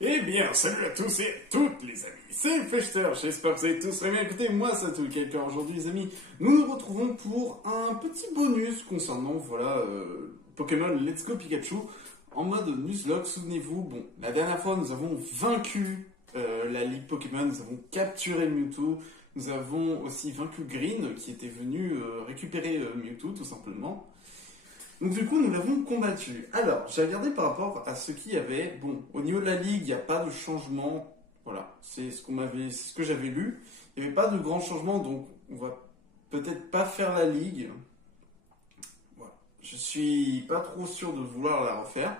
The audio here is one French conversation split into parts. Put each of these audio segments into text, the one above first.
Eh bien, salut à tous et à toutes les amis, c'est Fechter, j'espère que vous allez tous très bien. Écoutez, moi c'est tout quelqu'un aujourd'hui les amis, nous nous retrouvons pour un petit bonus concernant, voilà, Pokémon Let's Go Pikachu en mode Nuzlocke. Souvenez-vous, bon, la dernière fois nous avons vaincu la Ligue Pokémon, nous avons capturé Mewtwo, nous avons aussi vaincu Green qui était venu récupérer Mewtwo tout simplement. Donc du coup, nous l'avons combattu. Alors, j'ai regardé par rapport à ce qu'il y avait. Bon, au niveau de la ligue, il n'y a pas de changement. Voilà, c'est ce que j'avais lu. Il n'y avait pas de grand changement, donc on va peut-être pas faire la ligue. Voilà. Je suis pas trop sûr de vouloir la refaire.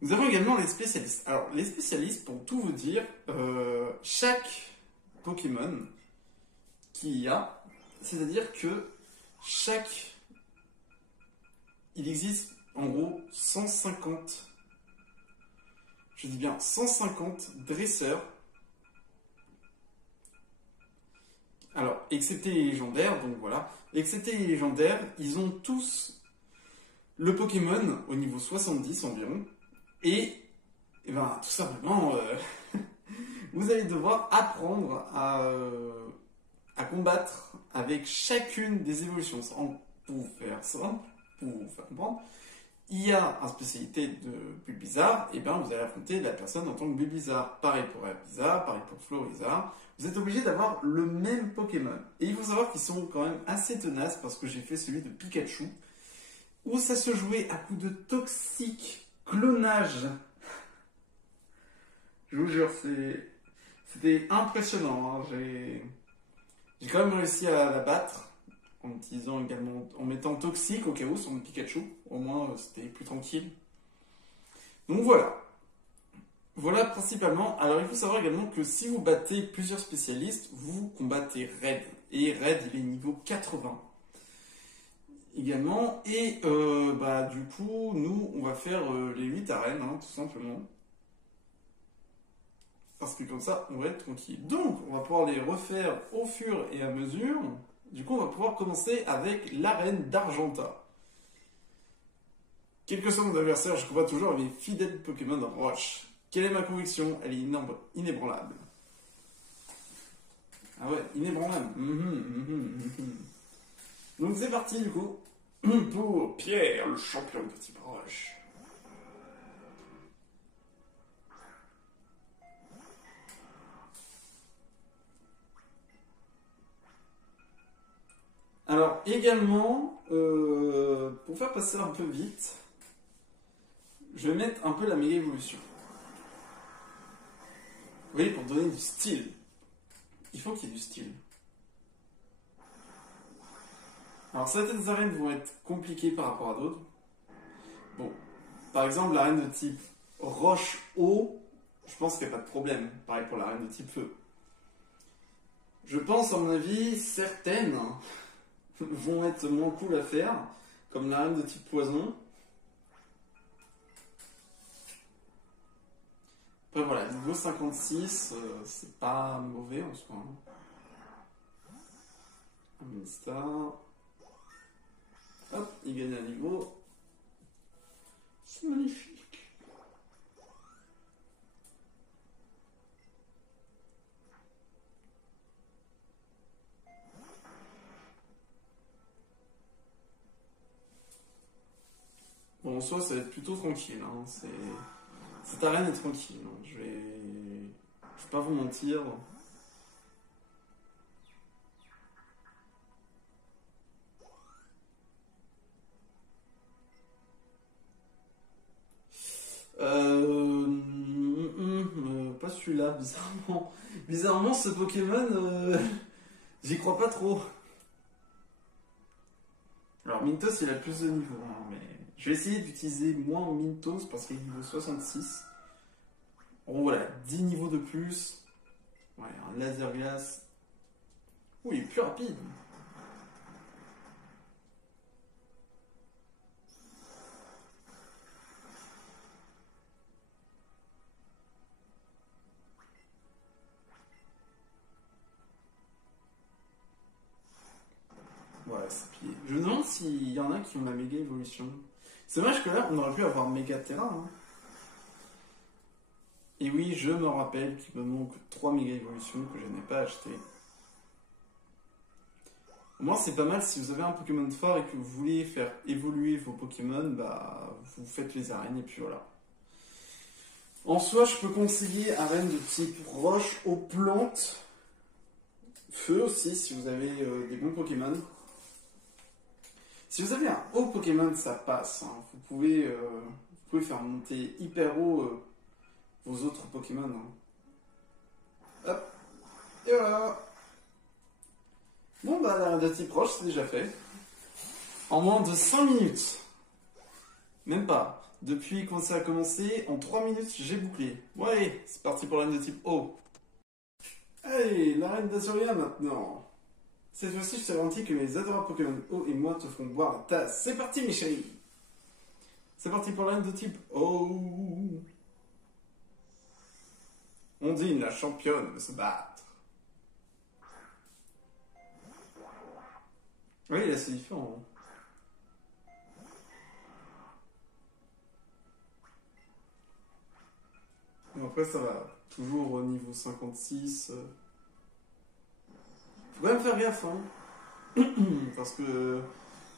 Nous avons également les spécialistes. Alors, les spécialistes, pour tout vous dire, chaque Pokémon qu'il y a, c'est-à-dire que il existe en gros 150, je dis bien 150 dresseurs. Alors, excepté les légendaires, donc voilà. Excepté les légendaires, ils ont tous le Pokémon au niveau 70 environ. Et ben, tout simplement, vous allez devoir apprendre à combattre avec chacune des évolutions. Pour vous faire simple, pour vous faire comprendre, il y a une spécialité de Bulbizarre, et bien vous allez affronter la personne en tant que Bulbizarre. Pareil pour Rayquaza, pareil pour Florizarre. Vous êtes obligé d'avoir le même Pokémon. Et il faut savoir qu'ils sont quand même assez tenaces parce que j'ai fait celui de Pikachu, où ça se jouait à coup de toxique clonage. Je vous jure, c'était impressionnant. Hein. J'ai quand même réussi à la battre en utilisant également, en mettant toxique au cas où sur mon Pikachu. Au moins, c'était plus tranquille. Donc voilà. Voilà principalement. Alors il faut savoir également que si vous battez plusieurs spécialistes, vous combattez Red. Et Red, il est niveau 80. Également. Et du coup, nous, on va faire les 8 arènes, hein, tout simplement. Parce que comme ça, on va être tranquille. Donc, on va pouvoir les refaire au fur et à mesure. Du coup, on va pouvoir commencer avec l'arène d'Argenta. Quel que soit mon adversaire, je combat toujours avec mes fidèles Pokémon Roche. Quelle est ma conviction? Elle est inébranlable. Ah ouais, inébranlable. Donc c'est parti du coup pour Pierre, le champion de type Roche. Alors également, pour faire passer un peu vite, je vais mettre un peu la méga évolution. Vous voyez, pour donner du style. Il faut qu'il y ait du style. Alors certaines arènes vont être compliquées par rapport à d'autres. Bon, par exemple l'arène de type Roche-Eau, je pense qu'il n'y a pas de problème. Pareil pour l'arène de type Feu. Je pense, à mon avis, certaines vont être moins cool à faire, comme l'arène de type Poison. Après voilà, niveau 56, c'est pas mauvais en soi. Un mini-star. Hop, il gagne un niveau. C'est magnifique. Bon, en soi, ça va être plutôt tranquille. Hein. Cette arène est tranquille. Hein. Je vais pas vous mentir. Pas celui-là, bizarrement. Bizarrement, ce Pokémon, j'y crois pas trop. Alors, Mintos, il a plus de niveau, hein, mais je vais essayer d'utiliser moins Mintos parce qu'il est niveau 66. Bon, voilà, 10 niveaux de plus. Ouais, un laser glace. Oh, il est plus rapide. Voilà, c'est plié. Je me demande s'il y en a qui ont la méga évolution. C'est dommage que là, on aurait pu avoir Megaterra. Hein. Et oui, je me rappelle qu'il me manque 3 méga évolutions que je n'ai pas achetées. Au moins, c'est pas mal si vous avez un Pokémon fort et que vous voulez faire évoluer vos Pokémon, bah, vous faites les arènes et puis voilà. En soi, je peux conseiller arène de type roche aux plantes. Feu aussi, si vous avez des bons Pokémon. Si vous avez un haut Pokémon, ça passe. Hein. Vous pouvez faire monter hyper haut vos autres Pokémon. Hein. Hop, et voilà. Bon, bah, l'arène de type roche, c'est déjà fait. En moins de 5 minutes. Même pas. Depuis quand ça a commencé, en 3 minutes, j'ai bouclé. Ouais, c'est parti pour l'arène de type eau. Allez, l'arène d'Azuria maintenant. Cette fois-ci, je te garantis que mes adorables Pokémon eau et moi te feront boire la tasse. C'est parti, mes chéris. C'est parti pour l'arène de type eau. Ondine, la championne, veut se battre. Oui, là, c'est différent. Bon, après, ça va. Toujours au niveau 56. Faut quand même faire gaffe, hein. Parce que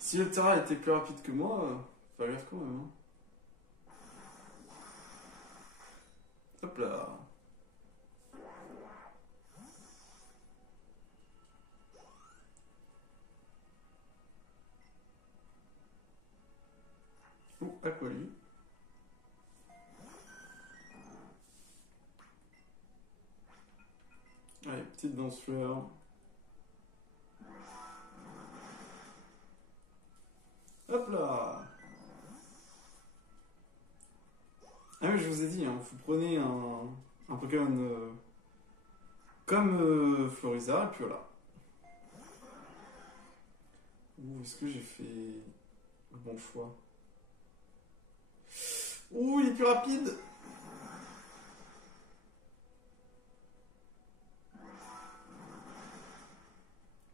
si le terrain était plus rapide que moi, faut faire gaffe quand même. Hein. Hop là. Ouh, Aquali. Allez, petite dansueur. Hop là. Ah oui, je vous ai dit, hein, vous prenez un Pokémon comme Floriza, et puis voilà. Ouh, est-ce que j'ai fait le bon choix? Ouh, il est plus rapide.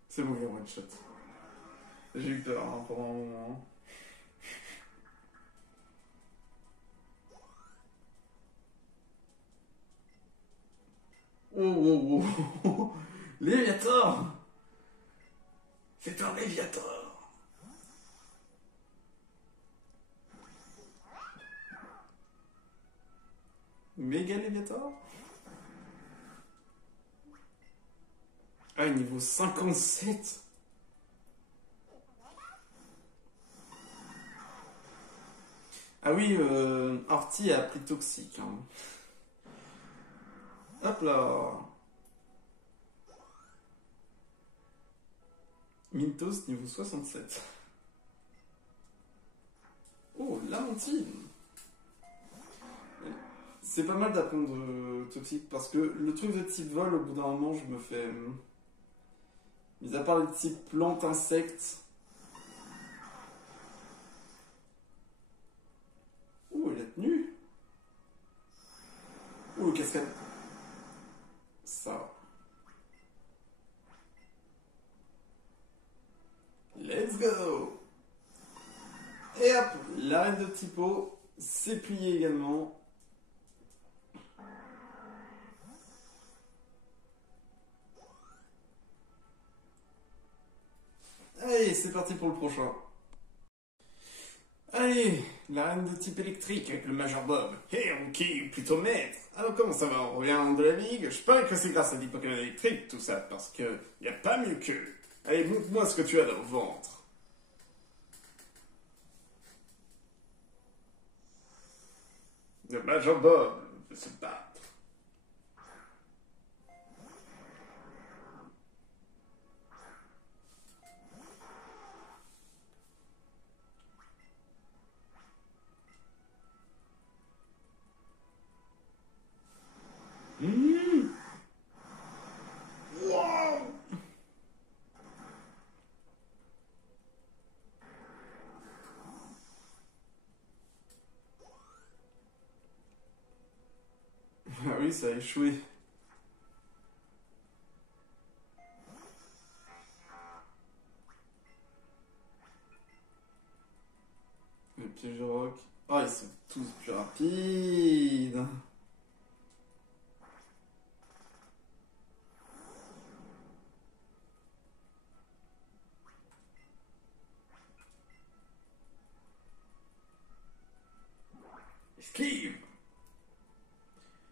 C'est bon, il y a one shot. J'ai eu peur hein, pendant un moment. Oh, oh, oh. Léviator. C'est un Léviator. Méga Léviator. Ah, niveau 57. Ah oui, Artie a appris toxique. Hein. Hop là. Mintos niveau 67. Oh, Lamentine. C'est pas mal d'apprendre toxique parce que le truc de type vol, au bout d'un moment, je me fais. Mis à part les types plantes, insectes. Ouh, il a tenu. Ouh, le cascade. Ça. Let's go. Et hop, l'arène de typo, c'est plié également. Allez, c'est parti pour le prochain. Allez, l'arène de type électrique avec le Major Bob. Hey, Rookie, plutôt maître. Alors comment ça va? On revient de la ligue? Je parie que c'est grâce à des Pokémon électriques tout ça, parce que y a pas mieux qu'eux. Allez, montre-moi ce que tu as dans le ventre. Le Major Bob veut se battre. Wow. Ah oui, ça a échoué. Le piège de roc. Oh, ils sont tous plus rapides. Esquive.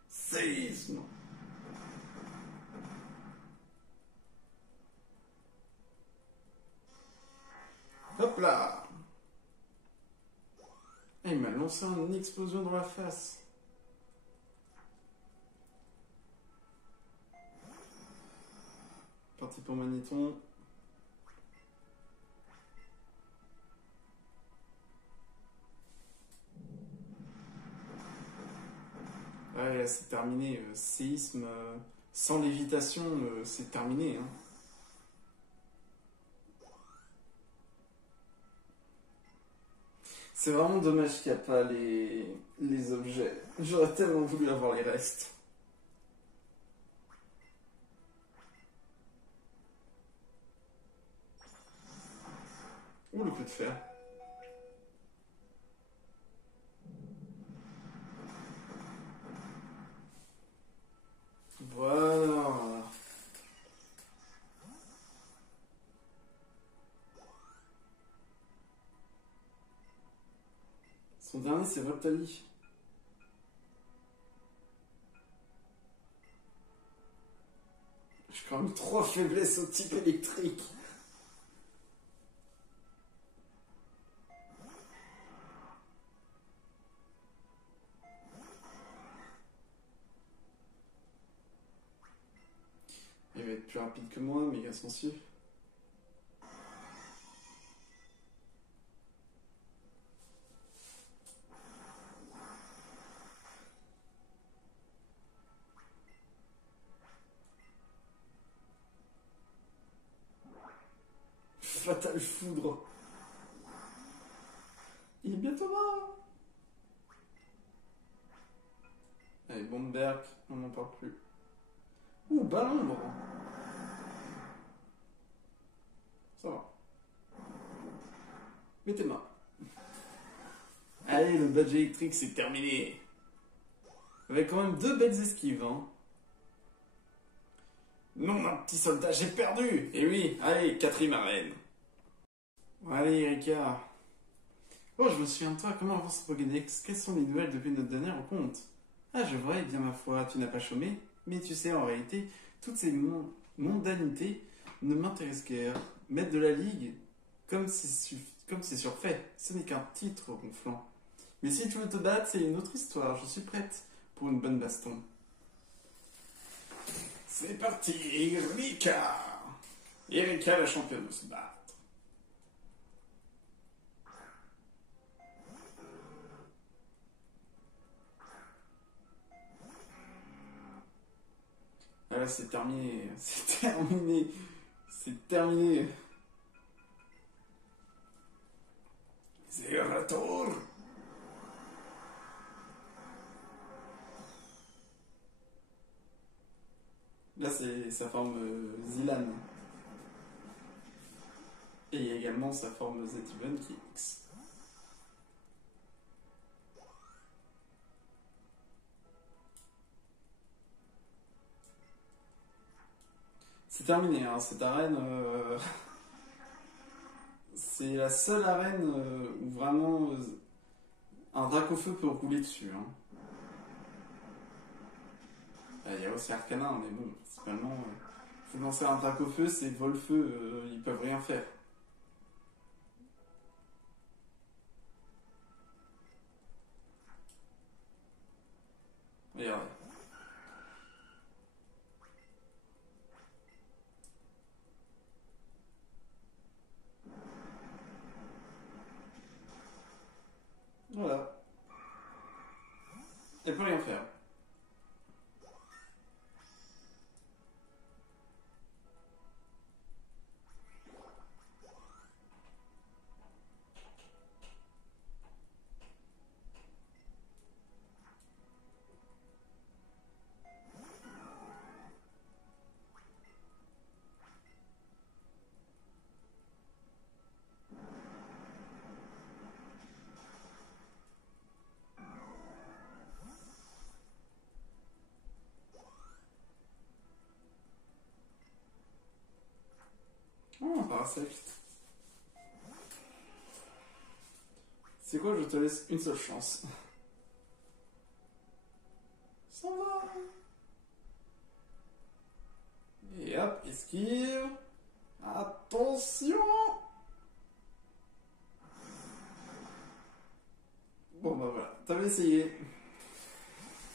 Séisme. Hop là. Et il m'a lancé une explosion dans la face. Parti pour Magnéton. Ouais, là c'est terminé. Séisme sans lévitation, c'est terminé. Hein. C'est vraiment dommage qu'il n'y a pas les objets. J'aurais tellement voulu avoir les restes. Ouh, le coup de fer. Voilà. Son dernier, c'est Voltali. J'ai quand même 3 faiblesses au type électrique. Il va être plus rapide que moi, méga sensu. Fatal foudre. Il est bientôt mort. Allez, Bomberg, on n'en parle plus. Ouh, Ballon. Ça va. Mettez main. Allez, le badge électrique, c'est terminé. Avec quand même 2 bêtes esquives, hein. Non, mon petit soldat, j'ai perdu. Et oui, allez, 4ème arène. Allez, Erika. Oh, je me souviens de toi, comment avance ce Pokédex? Quelles sont les nouvelles depuis notre dernière rencontre? Ah, je vois, eh bien ma foi, tu n'as pas chômé. Mais tu sais, en réalité, toutes ces mondanités ne m'intéressent guère. Maître de la Ligue, comme c'est surfait, ce n'est qu'un titre ronflant. Mais si tu veux te battre, c'est une autre histoire, je suis prête pour une bonne baston. C'est parti, Erika. Erika, la championne de se battre. Ah là, c'est terminé, c'est terminé, c'est terminé. Zerator. Là, c'est sa forme Zilan. Et il y a également sa forme Zetiven qui est X. C'est terminé, hein, cette arène. C'est la seule arène où vraiment un Dracofeu peut rouler dessus. Hein. Il y a aussi Arcanin, mais bon, principalement, faut lancer un Dracofeu, c'est Volfeu, ils peuvent rien faire. Regardez. Voilà. Elle peut rien faire. Oh, Parasect. C'est quoi, je te laisse une seule chance. s'en va. Et hop, esquive. Attention. Bon bah voilà, t'avais essayé.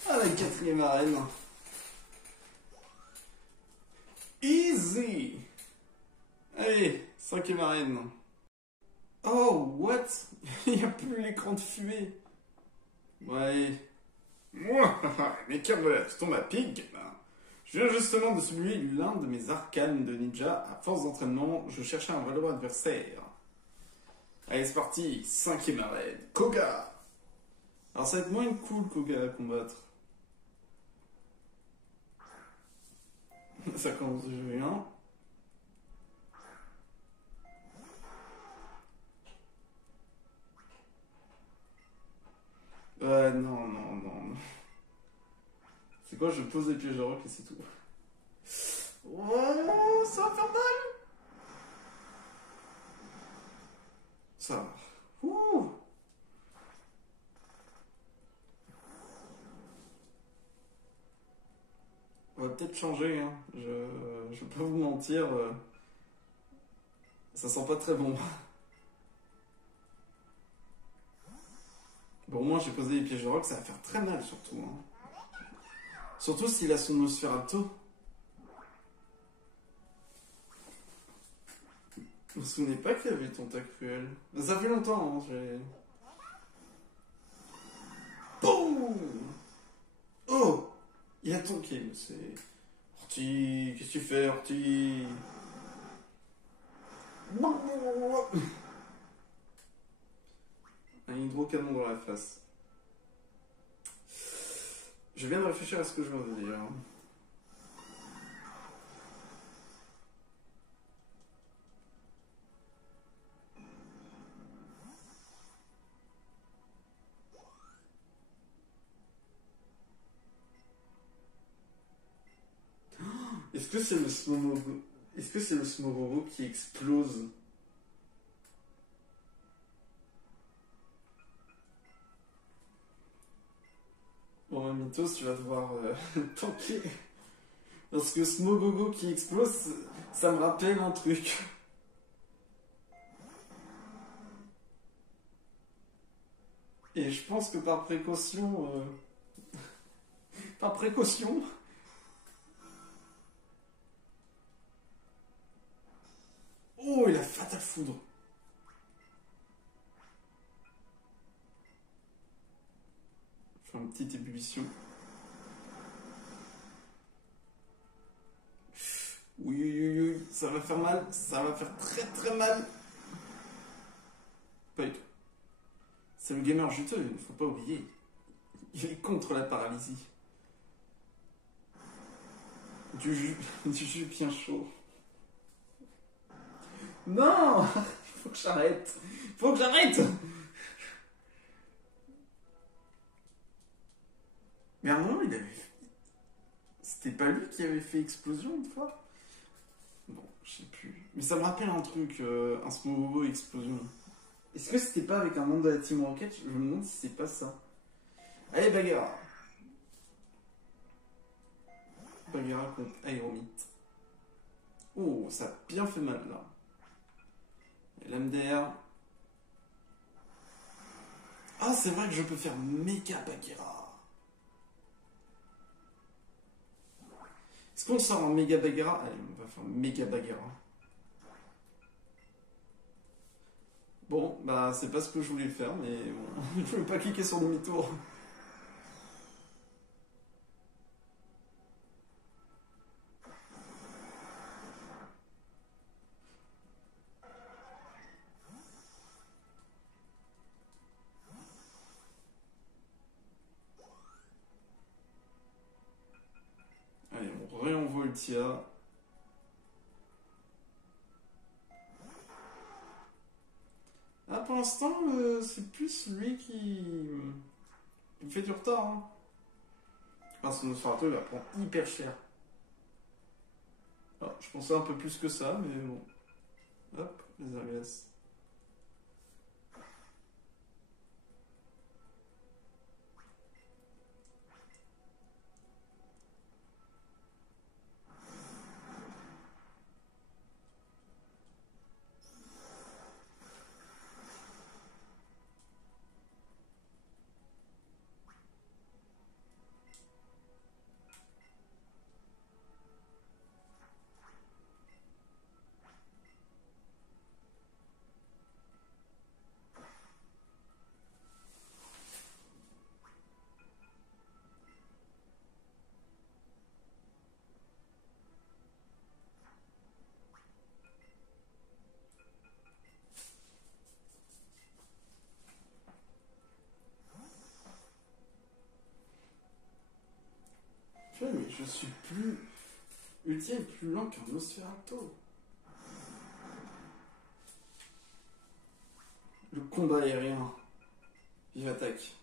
Ah, la quatrième arène. Easy. Allez, cinquième arène. Oh, what? Il n'y a plus l'écran de fumée. Ouais. Moi, mais voilà, je tombe à pic. Je viens justement de soulever l'un de mes arcanes de ninja. À force d'entraînement, je cherchais un valeureux adversaire. Allez, c'est parti. Cinquième arène. Koga. Alors, ça va être moins cool, Koga, à combattre. Ça commence bien. Non, non, non. C'est quoi, je pose des pièges de rock et c'est tout. Oh, ça va faire mal. Ça va. Ouh. On va peut-être changer, hein. Je peux pas vous mentir. Ça sent pas très bon. Bon, au moins j'ai posé les pièges de rock, ça va faire très mal surtout. Hein. Surtout s'il a son Nosferatu. Vous vous souvenez pas qu'il y avait Tentacruel? Ça fait longtemps, hein, j'ai... Boum. Oh. Il a tanké, c'est... Orti, qu'est-ce que tu fais, Orti? Un hydrocanon dans la face. Je viens de réfléchir à ce que je veux dire. Est-ce que c'est le Smogogo? Est-ce que c'est le Smogogo qui explose? Bon, Mythos, tu vas devoir tanker. Parce que Smogogo qui explose, ça me rappelle un truc. Et je pense que par précaution... Par précaution... Oh, il a fatal foudre. Je fais une petite ébullition. Oui, oui, oui, oui, ça va faire mal. Ça va faire très très mal. Pas du tout. C'est le gamer juteux, il ne faut pas oublier. Il est contre la paralysie. Du jus bien chaud. Non. Faut que j'arrête. Faut que j'arrête. Mais à un moment, il avait... C'était pas lui qui avait fait explosion une fois? Bon, je sais plus. Mais ça me rappelle un truc, un Smogogo explosion. Est-ce que c'était pas avec un membre de la Team Rocket? Je me demande si c'est pas ça. Allez, Bagheera. Bagheera contre Aeromite. Oh, ça a bien fait mal là. L'MDR. Ah, c'est vrai que je peux faire méga Bagheera. Est-ce qu'on sort un méga Bagheera? Allez, on va faire méga Bagheera. Bon, bah c'est pas ce que je voulais faire, mais bon, je voulais pas cliquer sur demi-tour. Allez, on réenvoie le Tia. Ah, pour l'instant, c'est plus lui qui... Il me fait du retard, hein. Parce que Nosferatu, il va prendre hyper cher. Ah, je pensais un peu plus que ça, mais bon. Hop, les glace. Purée, mais je suis plus utile, plus lent qu'un Nosferatu. Le combat aérien. Vive attaque.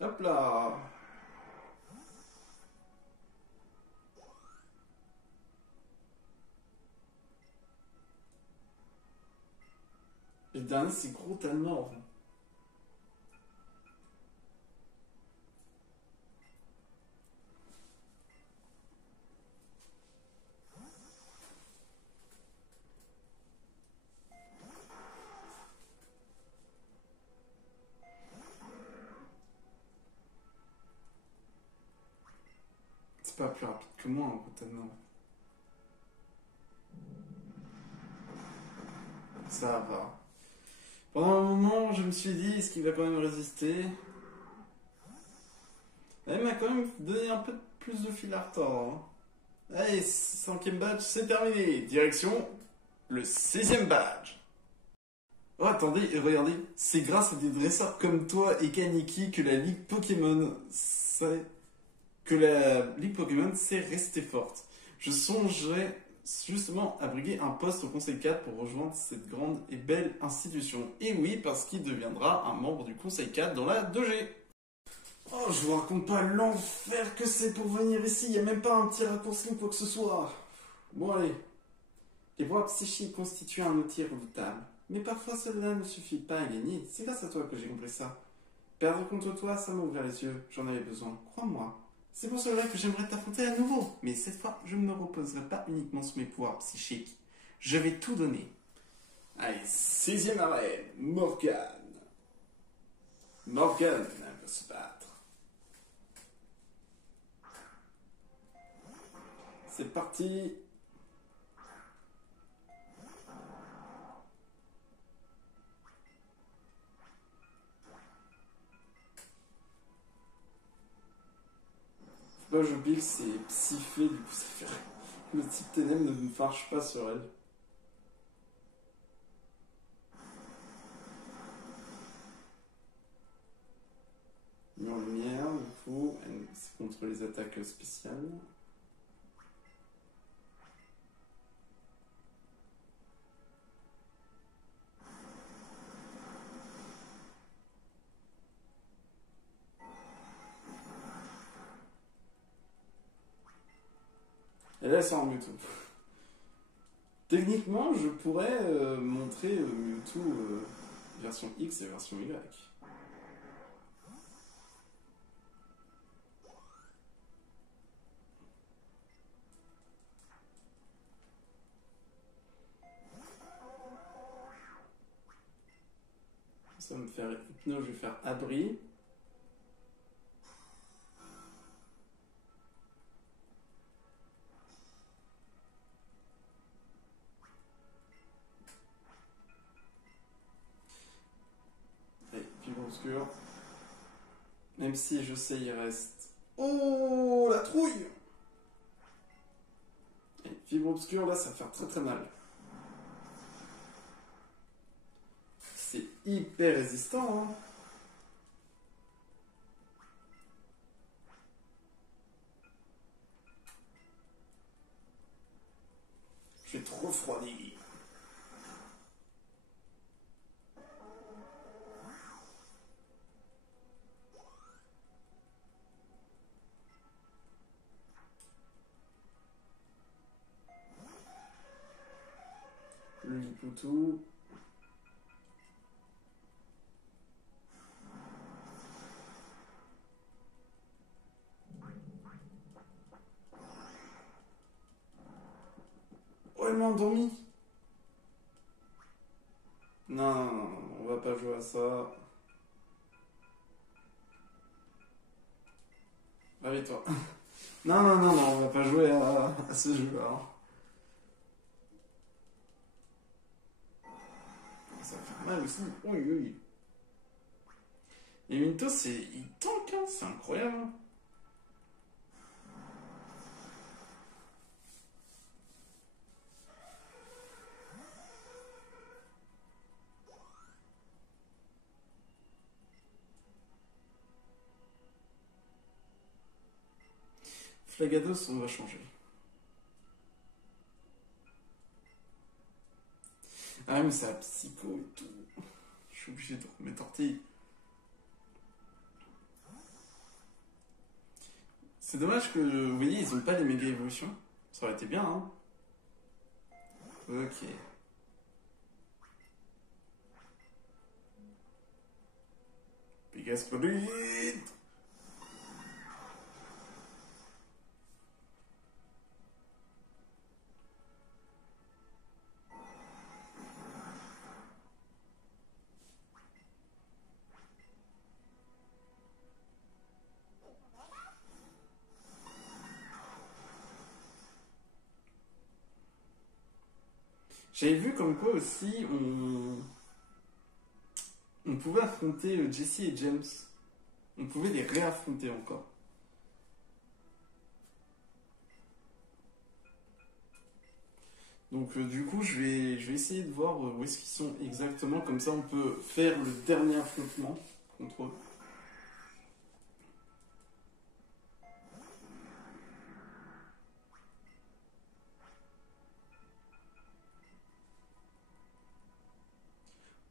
Hop là. Et le dernier, c'est gros Talmor. C'est pas plus rapide que moi, un gros Talmor. Ça va. Pendant un moment, je me suis dit, est-ce qu'il va quand même résister? Il m'a quand même donné un peu plus de fil à retordre. Hein. Allez, 5e badge, c'est terminé. Direction le 16e badge. Oh, attendez, et regardez, c'est grâce à des dresseurs comme toi et Kaneki que la Ligue Pokémon s'est restée forte. Je songerais justement à briguer un poste au Conseil 4 pour rejoindre cette grande et belle institution. Et oui, parce qu'il deviendra un membre du Conseil 4 dans la 2G. Oh, je vous raconte pas l'enfer que c'est pour venir ici, il n'y a même pas un petit raccourci ou quoi que ce soit. Bon allez, les voies psychiques constituent un outil redoutable. Mais parfois cela ne suffit pas à gagner, c'est grâce à toi que j'ai compris ça. Perdre contre toi, ça m'a ouvert les yeux, j'en avais besoin, crois-moi. C'est pour cela que j'aimerais t'affronter à nouveau, mais cette fois, je ne me reposerai pas uniquement sur mes pouvoirs psychiques. Je vais tout donner. Allez, 6e arène, Morgane. Morgane va se battre. C'est parti. Faut pas j'oublie que c'est psyphé, du coup ça fait rien. Le type ténèbres ne me farche pas sur elle. Mis en lumière, du coup, c'est contre les attaques spéciales. Et là, c'est en Mewtwo. Techniquement, je pourrais montrer Mewtwo version X et version Y. Ça va me faire hypnose, je vais faire abri. Allez, fibre obscure. Même si je sais, il reste. Oh, la trouille! Allez, fibre obscure, là, ça va faire très très mal. C'est hyper résistant, hein. Je vais trop refroidir. Le Lipoutou. Oh, elle m'a endormi. Non, non, non, non, on va pas jouer à ça. Réveille-toi. Non, non, non, non, on va pas jouer à ce jeu-là. Ça fait mal aussi. Oui, oui. Et Minto, il tank, hein, c'est incroyable. Flagados, on va changer. Ah, mais c'est un psycho et tout. Je suis obligé de remettre Orti. C'est dommage que, vous voyez, ils ont pas les méga évolutions. Ça aurait été bien, hein. Ok. Pegasprit. J'avais vu comme quoi aussi on pouvait affronter Jesse et James. On pouvait les réaffronter encore. Donc du coup, je vais essayer de voir où est-ce qu'ils sont exactement. Comme ça, on peut faire le dernier affrontement contre eux.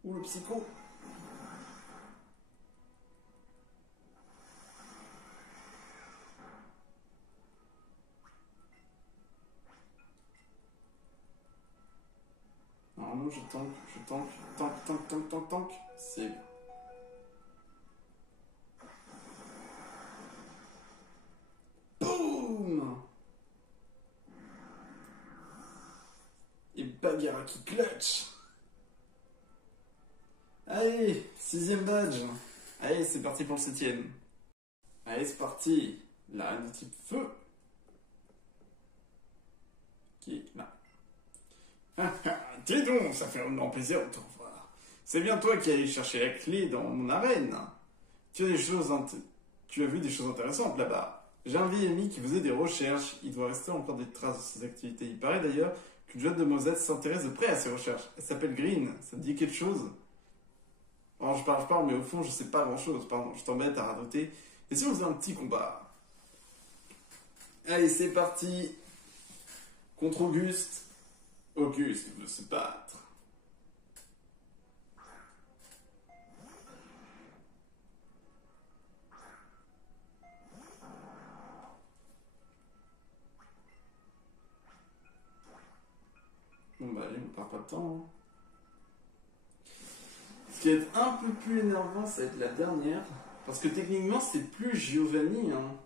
Ouh, le psycho. Normalement, je tank. C'est... Boum. Et Bagheera qui clutch. Allez, 6ème badge. Allez, c'est parti pour le 7ème. Allez, c'est parti. La reine de type feu. Qui est là. Dis donc, ça fait vraiment plaisir de te revoir. C'est bien toi qui allais chercher la clé dans mon arène. Tu as vu des choses intéressantes là-bas. J'ai un vieil ami qui faisait des recherches. Il doit rester encore des traces de ses activités. Il paraît d'ailleurs qu'une jeune demoiselle s'intéresse de près à ses recherches. Elle s'appelle Green. Ça te dit quelque chose? Alors, je parle, mais au fond, je sais pas grand-chose. Pardon, je t'embête à radoter. Et si on faisait un petit combat? Allez, c'est parti. Contre Auguste. Auguste veut se battre. Bon bah allez, on perd pas de temps. Hein. Ce qui va être un peu plus énervant, ça va être la dernière. Parce que techniquement, c'est plus Giovanni. Hein.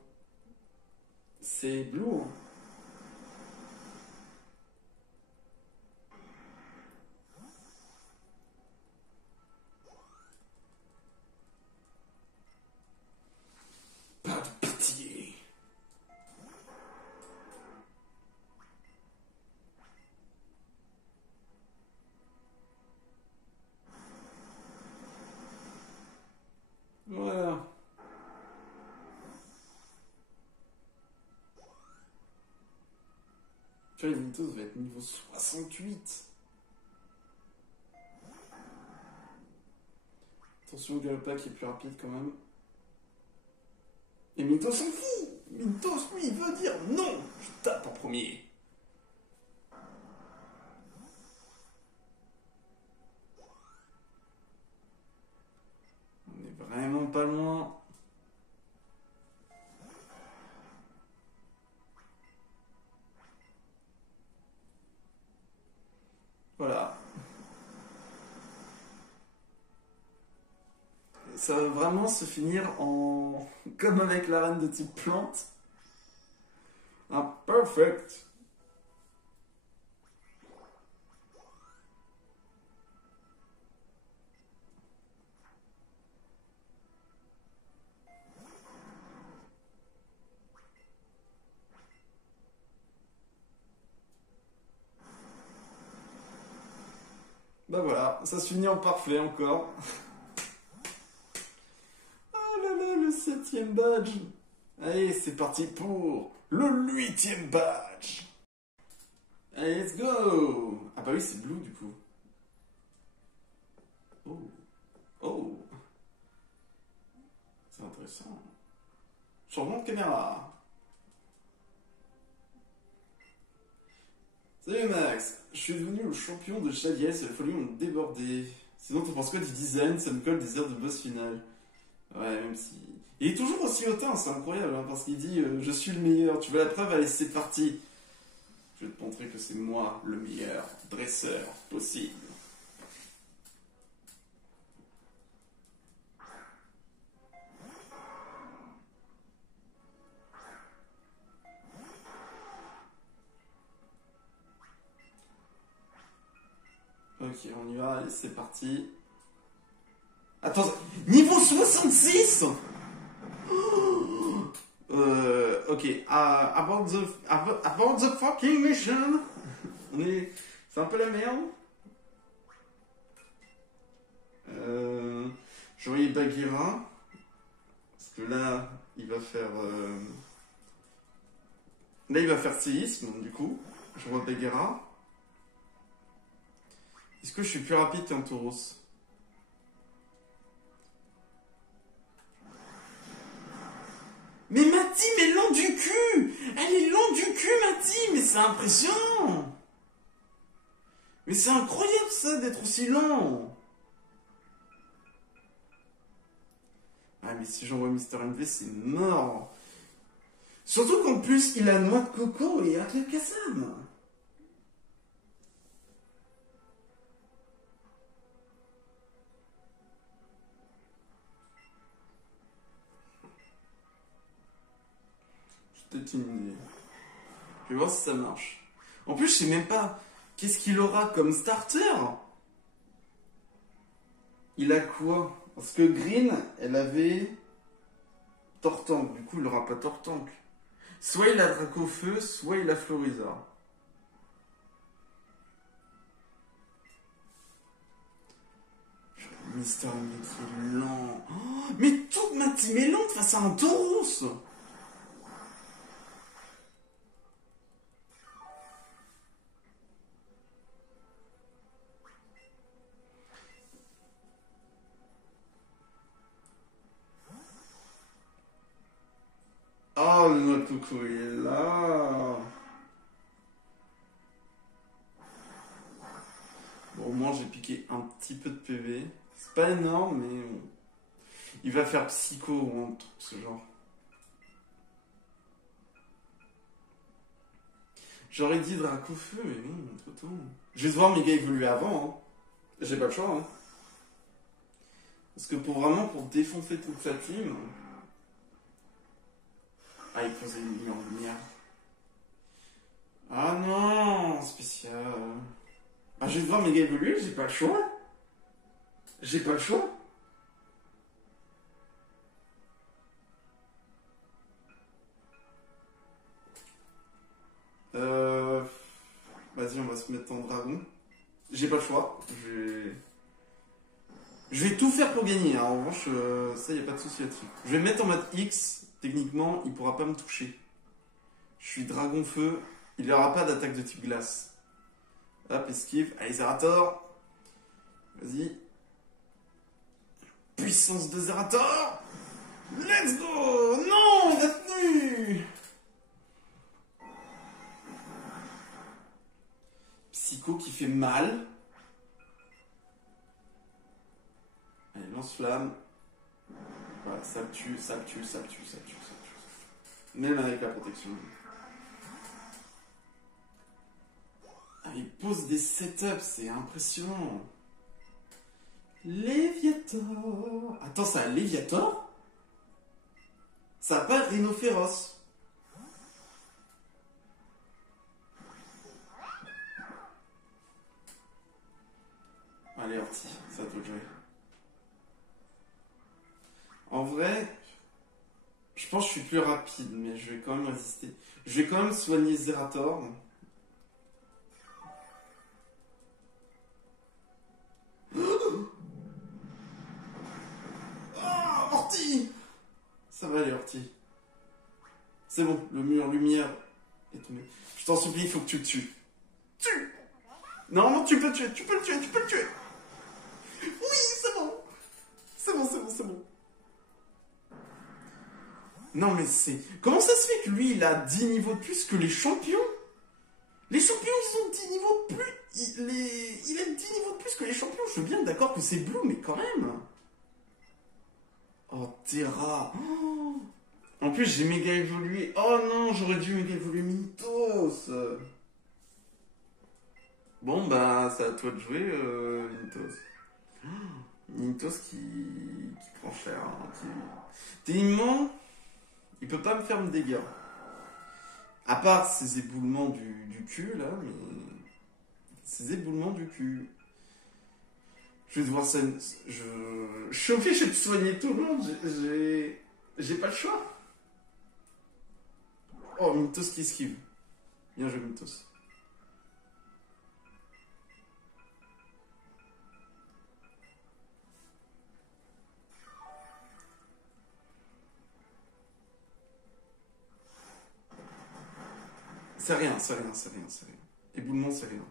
C'est Blue. Hein. Pas de pitié. Voilà. Tu vois, Mythos va être niveau 68. Attention au Galopa qui est plus rapide quand même. Et Mythos s'en fout. Mythos, lui, il veut dire non. Je tape en premier. On est vraiment pas loin. Voilà. Ça va vraiment se finir en... comme avec la reine de type plante. Un perfect. Bah voilà, ça se finit en parfait encore. Oh là là, le 7ème badge. Allez, c'est parti pour le 8ème badge. Allez, let's go. Ah bah oui, c'est Blue du coup. Oh. Oh. C'est intéressant. Changement de caméra. Salut Max, je suis devenu le champion de Chaliès et les folies m'ont débordé. Sinon, t'en penses quoi du design? Ça me colle des heures de boss final. Ouais, même si... Il est toujours aussi hautain, c'est incroyable, hein, parce qu'il dit je suis le meilleur, tu veux la preuve? Allez, c'est parti. Je vais te montrer que c'est moi le meilleur dresseur possible. Ok, on y va, allez, c'est parti. Attends, niveau 66. Ok, about the fucking mission. C'est un peu la merde. Je voyais Bagheera. Parce que là, il va faire... Là, il va faire séisme, du coup. Je vois Bagheera. Est-ce que je suis plus rapide qu'un tauros? Mais ma team est lente du cul! Elle est lente du cul, ma team! Mais c'est impressionnant! Mais c'est incroyable ça d'être aussi lent! Ah mais si j'envoie Mister MV, c'est mort! Surtout qu'en plus, il a noix de coco et Atlet Kassam! Peut-être une idée. Je vais voir si ça marche. En plus, je sais même pas qu'est-ce qu'il aura comme starter. Il a quoi? Parce que Green, elle avait Tortank. Du coup, il aura pas Tortank. Soit il a Dracofeu, soit il a Florizard. Mister Mime qui est lent. Oh, mais toute ma team est lente face à un tauros. Oh, notre coucou, il est là. Bon, au moins, j'ai piqué un petit peu de PV. C'est pas énorme, mais... Il va faire Psycho ou un truc de ce genre. J'aurais dit Dracofeu, mais non, entre temps. Je vais voir mes gars évoluer avant. Hein. J'ai pas le choix. Hein. Parce que pour défoncer toute sa team... Ah, il posait une ligne en lumière. Ah non, spécial. Ah, je vais devoir méga évoluer, j'ai pas le choix. J'ai pas le choix. Vas-y, on va se mettre en dragon. J'ai pas le choix. Je vais tout faire pour gagner. Hein. En revanche, ça, y a pas de souci là-dessus. Je vais me mettre en mode X. Techniquement, il pourra pas me toucher. Je suis dragon feu. Il n'y aura pas d'attaque de type glace. Hop, esquive. Allez, Zerator. Vas-y. Puissance de Zerator. Let's go. Non, il a tenu. Psycho qui fait mal. Allez, lance-flamme. Voilà, ça le tue, ça le tue, ça le tue, ça le tue, ça le tue. Même avec la protection. Ah, il pose des setups, c'est impressionnant. Léviator. Attends, ça a Léviator? Ça a pas Rhinophéros. Allez, Orti, ça te jouer. En vrai, je pense que je suis plus rapide, mais je vais quand même résister. Je vais quand même soigner Zerator. Oh, Orti! Ça va aller, Orti. C'est bon, le mur lumière est tombé. Je t'en supplie, il faut que tu le tues. Tue! Non, tu peux le tuer, tu peux le tuer, tu peux le tuer! Oui, c'est bon! C'est bon, c'est bon, c'est bon. Non mais c'est... Comment ça se fait que lui il a 10 niveaux de plus que les champions? Les champions, ils ont 10 niveaux de plus. Il a 10 niveaux de plus que les champions. Je suis bien d'accord que c'est Blue, mais quand même. Oh, Terra. Oh. En plus, j'ai méga évolué. Oh non, j'aurais dû méga évoluer Mintos. Bon, bah, c'est à toi de jouer, Mintos. Mintos qui prend cher. Hein, Télément, il peut pas me faire de dégâts. À part ces éboulements du cul, là, mais... Ces éboulements du cul. Je vais devoir... Je suis obligé de soigner tout le monde. J'ai pas le choix. Oh, Mintos qui esquive. Bien joué, Mintos. C'est rien, c'est rien, c'est rien, c'est rien. Éboulement, c'est rien.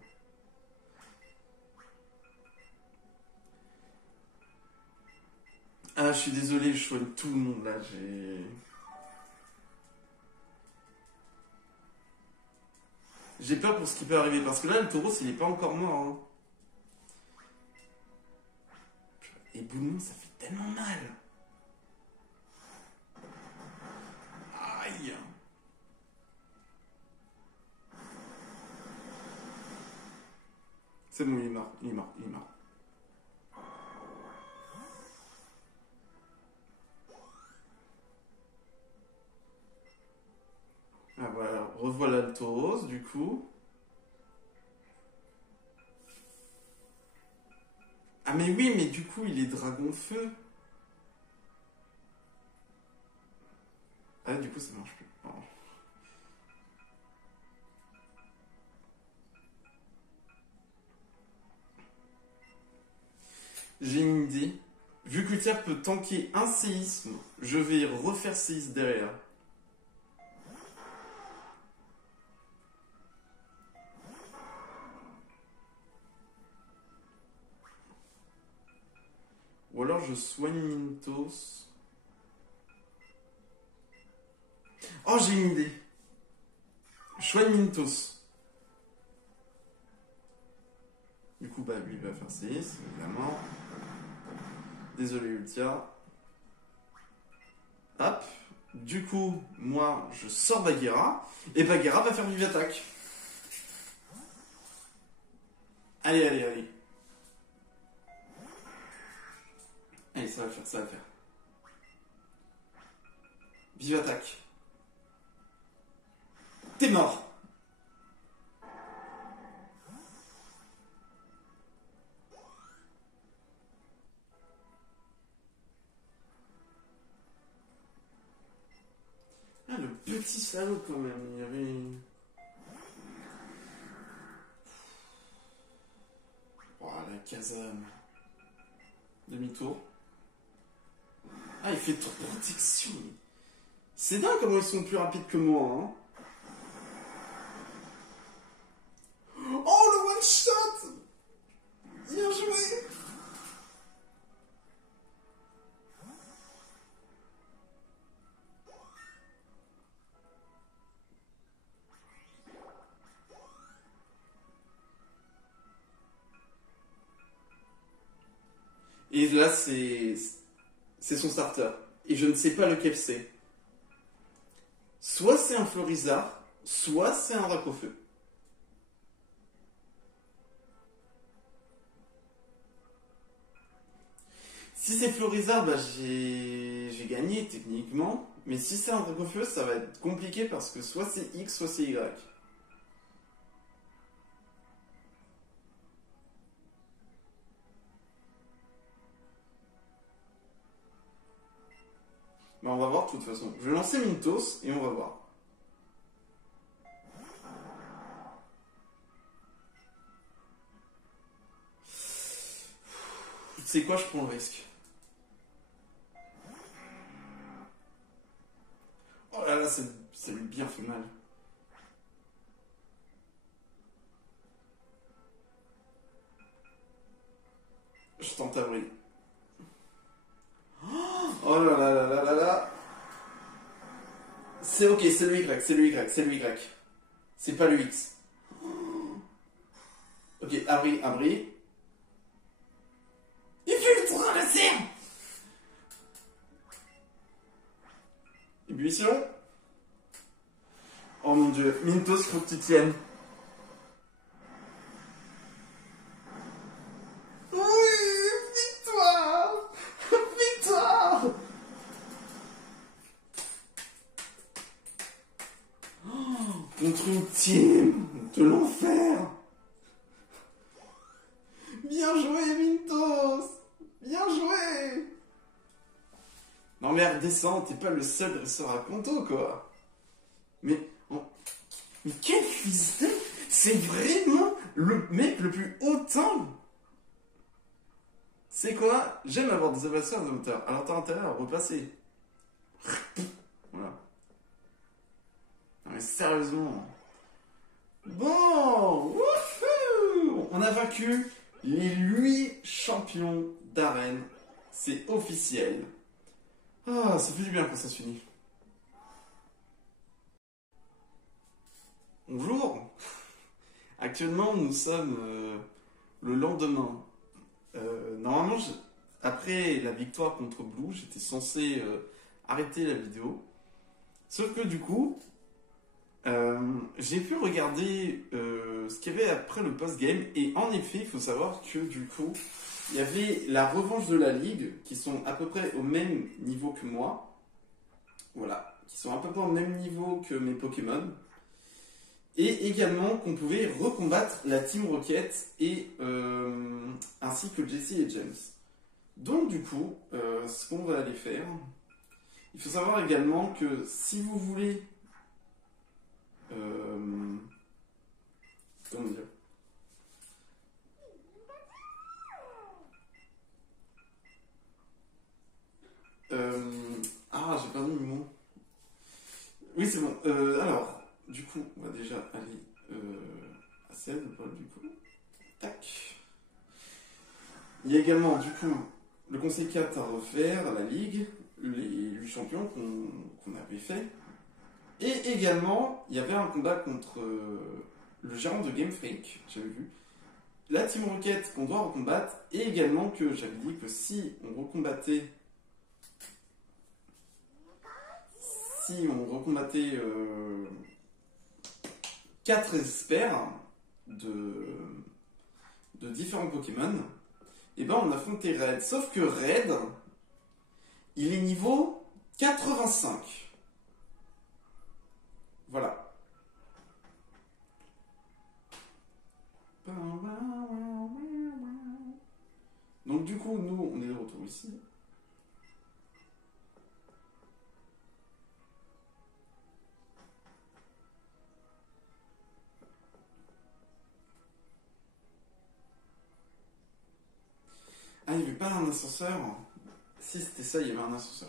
Ah, je suis désolé, je soigne tout le monde là, J'ai peur pour ce qui peut arriver, parce que là, le taureau, il est pas encore mort. Hein. Éboulement, ça fait tellement mal. Aïe. C'est bon, il est mort, il est mort, il est mort. Ah voilà, revoilà le taureau, du coup. Ah mais oui, mais du coup, il est dragon feu. Ah, du coup, ça marche plus. Oh. J'ai une idée. Vu que Luthier peut tanker un séisme, je vais refaire séisme derrière. Ou alors je soigne Mintos. Oh, j'ai une idée. Je soigne Mintos. Du coup, bah, lui va faire 6, évidemment. Désolé, Ultia. Hop. Du coup, moi, je sors Bagheera. Et Bagheera va faire vive attaque. Allez, allez, allez. Allez, ça va le faire, ça va le faire. Vive attaque. T'es mort. Ah, le petit salaud quand même. Il y avait... Oh, la casane. Demi-tour. Ah, il fait trop de protection. C'est dingue comment ils sont plus rapides que moi, hein. Oh, le one-shot. Bien joué. Et là, c'est son starter. Et je ne sais pas lequel c'est. Soit c'est un Florizard, soit c'est un Dracofeu. Si c'est Florizard, bah j'ai gagné techniquement. Mais si c'est un Dracofeu, ça va être compliqué parce que soit c'est X, soit c'est Y. Mais on va voir de toute façon. Je vais lancer Mintos et on va voir. Tu sais quoi, je prends le risque. Oh là là, ça lui a bien fait mal. Je tente à briller. Oh là là là là là là. C'est ok, c'est le Y, c'est le Y, c'est le Y. C'est pas le X. Ok, abri, abri. Il fait ultra laser. Ébullition. Oh mon dieu, Mintos, faut que tu tiennes. Oui, victoire. Victoire. Contre une team de l'enfer. Bien joué, Mintos. Bien joué. Non mais redescends, t'es pas le seul dresseur à Kanto, quoi. Mais quel fils de... C'est vraiment le mec le plus hautain. C'est quoi? J'aime avoir des adversaires de hauteur. Alors t'as intérêt à repasser. Voilà. Non mais sérieusement. Bon, wouhou, on a vaincu les 8 champions d'arène. C'est officiel. Ah, ça fait du bien quand ça se finit. Bonjour. Actuellement, nous sommes le lendemain. Normalement, après la victoire contre Blue, j'étais censé arrêter la vidéo. Sauf que du coup, j'ai pu regarder ce qu'il y avait après le post-game. Et en effet, il faut savoir que du coup, il y avait la revanche de la Ligue, qui sont à peu près au même niveau que moi. Voilà. Qui sont à peu près au même niveau que mes Pokémon. Et également qu'on pouvait recombattre la Team Rocket et ainsi que Jesse et James. Donc du coup, ce qu'on va aller faire, il faut savoir également que si vous voulez, comment dire, j'ai perdu le mot. Oui, c'est bon. Alors, du coup, on va déjà aller à celle du coup. Tac. Il y a également, du coup, le conseil 4 à refaire, la ligue, les 8 champions qu'on avait fait. Et également, il y avait un combat contre le gérant de Game Freak, j'avais vu. La Team Rocket qu'on doit recombattre. Et également que j'avais dit que si on recombattait 4 experts de différents Pokémon, et ben on affrontait Red. Sauf que Red, il est niveau 85. Voilà. Donc du coup, nous, on est de retour ici. Ah, il n'y avait pas un ascenseur? Si, c'était ça, il y avait un ascenseur.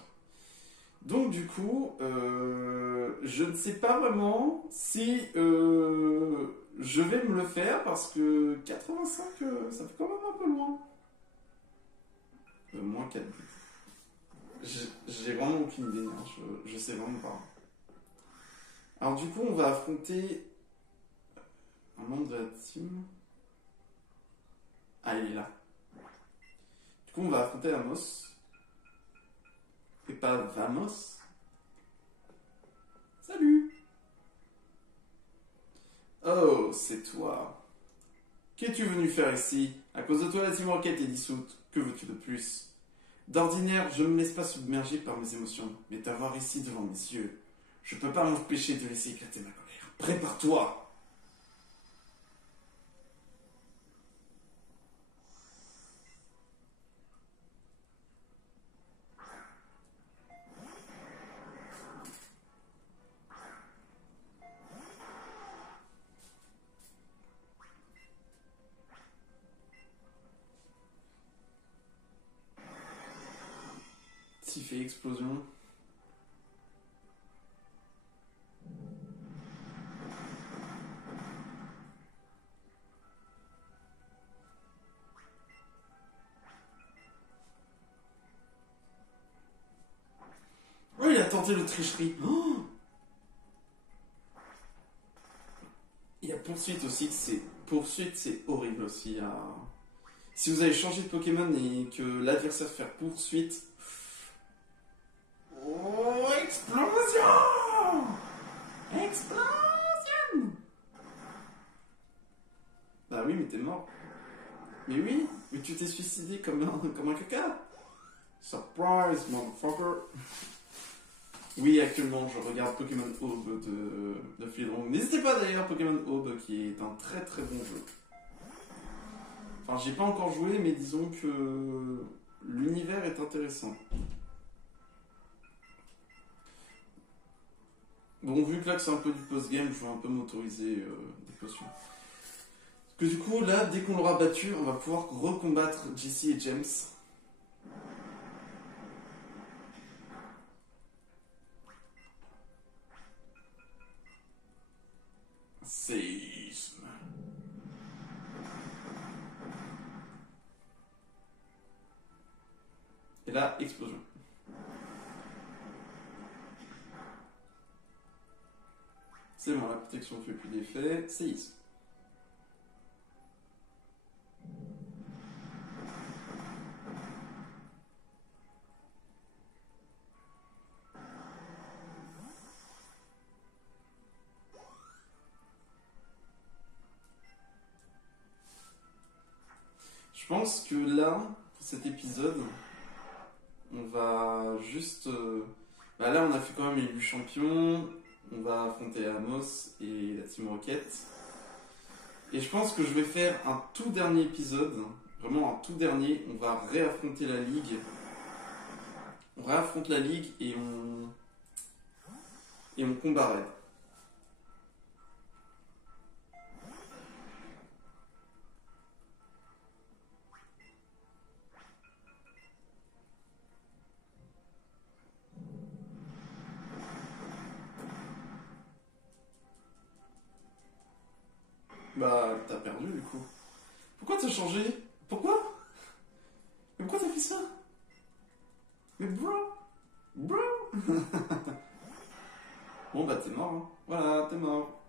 Donc du coup, je ne sais pas vraiment si je vais me le faire parce que 85, ça fait quand même un peu loin. Moins 4. J'ai vraiment aucune idée, hein, je sais vraiment pas. Alors du coup, on va affronter un membre de la team. Ah, il est là. Du coup, on va affronter Amos. Et pas Vamos. Salut. Oh, c'est toi. Qu'es-tu venu faire ici? À cause de toi, la Team Rocket est dissoute. Que veux-tu de plus? D'ordinaire, je ne me laisse pas submerger par mes émotions, mais t'avoir ici devant mes yeux, je peux pas m'empêcher de laisser éclater ma colère. Prépare-toi! S'il fait explosion. Oh, il a tenté le tricherie. Oh, il a poursuite aussi, c'est horrible aussi. Si vous avez changé de Pokémon et que l'adversaire fait poursuite... Oh, explosion! Explosion! Bah oui, mais t'es mort. Mais oui, mais tu t'es suicidé comme un caca. Surprise, motherfucker. Oui, actuellement, je regarde Pokémon Aube de Fledrong. N'hésitez pas d'ailleurs, Pokémon Aube, qui est un très très bon jeu. Enfin, j'ai pas encore joué, mais disons que l'univers est intéressant. Bon, vu que là que c'est un peu du post-game, je vais un peu m'autoriser des potions. Parce que du coup, là, dès qu'on l'aura battu, on va pouvoir recombattre Jesse et James. Séisme. Et là, explosion. C'est bon, la protection ne fait plus d'effet. Séisme. Je pense que là, pour cet épisode, on va juste... Bah là, on a fait quand même les 8 champions. On va affronter Amos et la Team Rocket. Et je pense que je vais faire un tout dernier épisode. Vraiment un tout dernier. On va réaffronter la Ligue. On réaffronte la Ligue et on combat Red. Bah, t'as perdu du coup. Pourquoi t'as changé? Pourquoi? Mais pourquoi t'as fait ça? Mais bro! Bro! Bon bah t'es mort, hein. Voilà, t'es mort.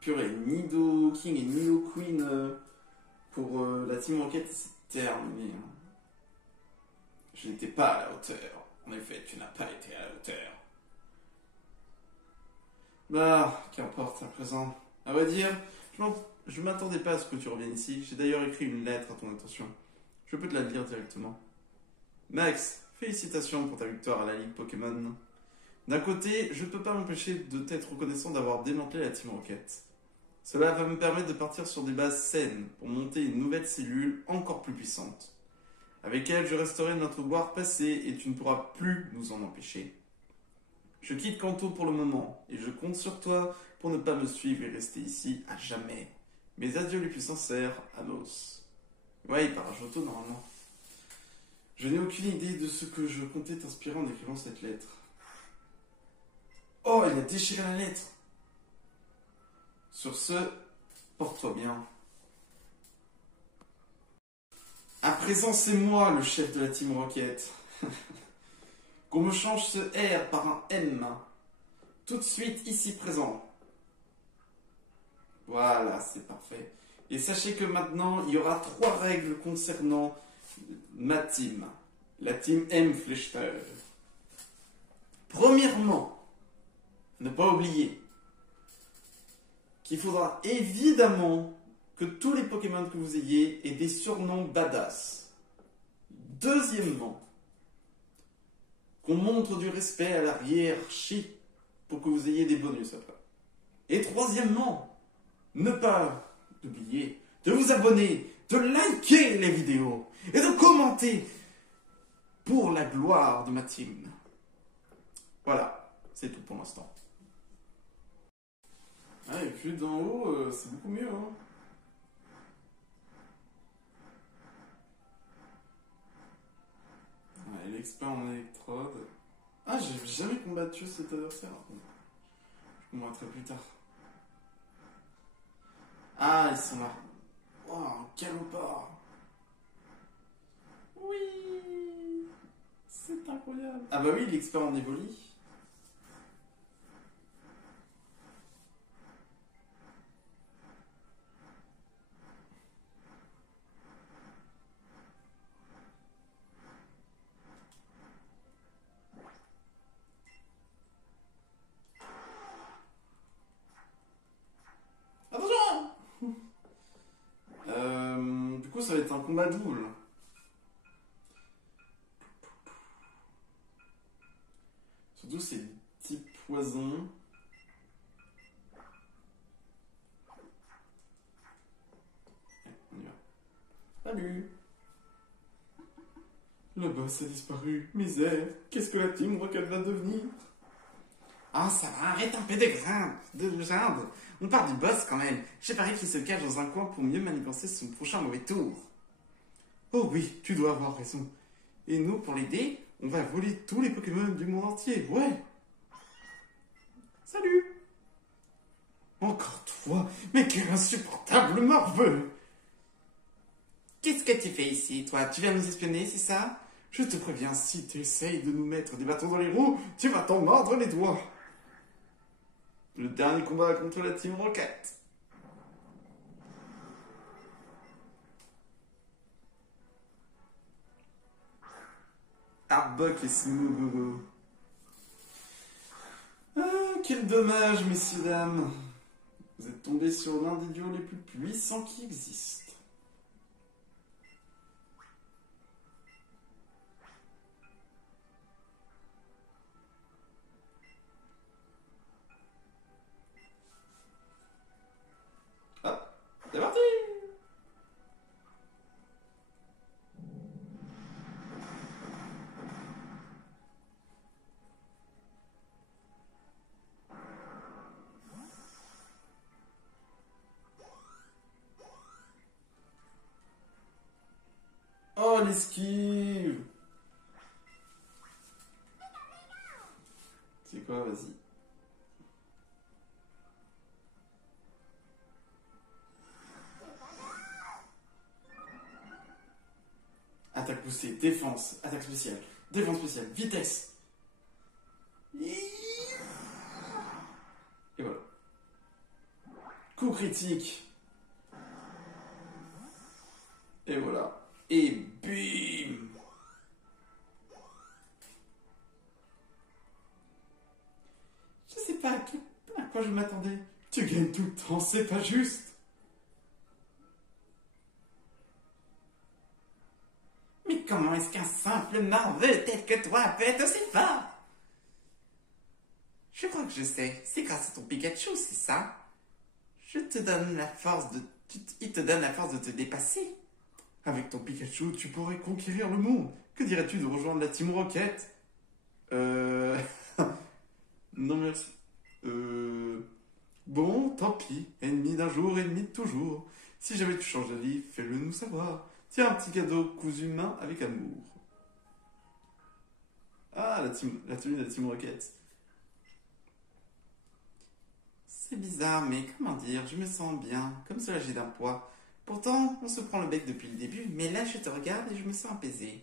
Purée, Nido King et Nido Queen pour la Team Rocket, c'est terminé. Hein. Je n'étais pas à la hauteur. En effet, tu n'as pas été à la hauteur. Bah, qu'importe à présent. À vrai dire, je m'attendais pas à ce que tu reviennes ici. J'ai d'ailleurs écrit une lettre à ton attention. Je peux te la lire directement. Max, félicitations pour ta victoire à la Ligue Pokémon. D'un côté, je ne peux pas m'empêcher de t'être reconnaissant d'avoir démantelé la Team Rocket. Cela va me permettre de partir sur des bases saines pour monter une nouvelle cellule encore plus puissante. Avec elle, je resterai notre gloire passée et tu ne pourras plus nous en empêcher. Je quitte Kanto pour le moment et je compte sur toi pour ne pas me suivre et rester ici à jamais. Mes adieux les plus sincères, Amos. Ouais, il part à Johto normalement. Je n'ai aucune idée de ce que je comptais t'inspirer en écrivant cette lettre. Oh, il a déchiré la lettre. Sur ce, porte-toi bien. À présent, c'est moi le chef de la Team Rocket. Qu'on me change ce R par un M. Tout de suite, ici présent. Voilà, c'est parfait. Et sachez que maintenant, il y aura 3 règles concernant ma team. La Team M Flechter. Premièrement, ne pas oublier qu'il faudra évidemment que tous les Pokémon que vous ayez aient des surnoms badass. Deuxièmement, qu'on montre du respect à la hiérarchie pour que vous ayez des bonus après. Et troisièmement, ne pas oublier de vous abonner, de liker les vidéos et de commenter pour la gloire de ma team. Voilà, c'est tout pour l'instant. Ah, et puis d'en haut, c'est beaucoup mieux, hein. Ouais, l'expert en électrode. Ah, j'ai jamais combattu cet adversaire. Je combattrai plus tard. Ah, ils sont là. Oh, un calopard. Oui, c'est incroyable. Ah bah oui, l'expert en évolie. ça va être un combat double. Surtout ces petits poisons. Allez, on y va. Salut! Le boss a disparu. Misère. Qu'est-ce que la Team Rocket va devenir? Ah, ça va, arrête un peu de geindre. On part du boss quand même. J'ai parié qu'il se cache dans un coin pour mieux manigancer son prochain mauvais tour. Oh oui, tu dois avoir raison. Et nous, pour l'aider, on va voler tous les Pokémon du monde entier. Ouais. Salut. Encore toi. Mais quel insupportable morveux. Qu'est-ce que tu fais ici, toi? Tu viens nous espionner, c'est ça? Je te préviens, si tu essayes de nous mettre des bâtons dans les roues, tu vas t'en mordre les doigts. Le dernier combat contre la Team Rocket. Arbok et Smogogo. Ah, quel dommage, messieurs, dames. Vous êtes tombés sur l'un des duos les plus puissants qui existent. Ah, c'est parti! Oh, l'esquive! C'est quoi, vas-y. Attaque poussée, défense, attaque spéciale, défense spéciale, vitesse. Et voilà. Coup critique. Et voilà. Et bim! Je sais pas à quoi je m'attendais. Tu gagnes tout le temps, c'est pas juste. Mais comment est-ce qu'un simple morveux tel que toi peut être aussi fort? Je crois que je sais. C'est grâce à ton Pikachu, c'est ça? Il te donne la force de te dépasser. Avec ton Pikachu, tu pourrais conquérir le monde. Que dirais-tu de rejoindre la Team Rocket? Non merci. Bon, tant pis. Ennemi d'un jour, ennemi de toujours. Si jamais tu changes d'avis, fais-le nous savoir. Tiens, un petit cadeau cousu main avec amour. Ah, la tenue de la Team Rocket. C'est bizarre, mais comment dire, je me sens bien, comme soulagé d'un poids. Pourtant, on se prend le bec depuis le début, mais là je te regarde et je me sens apaisé.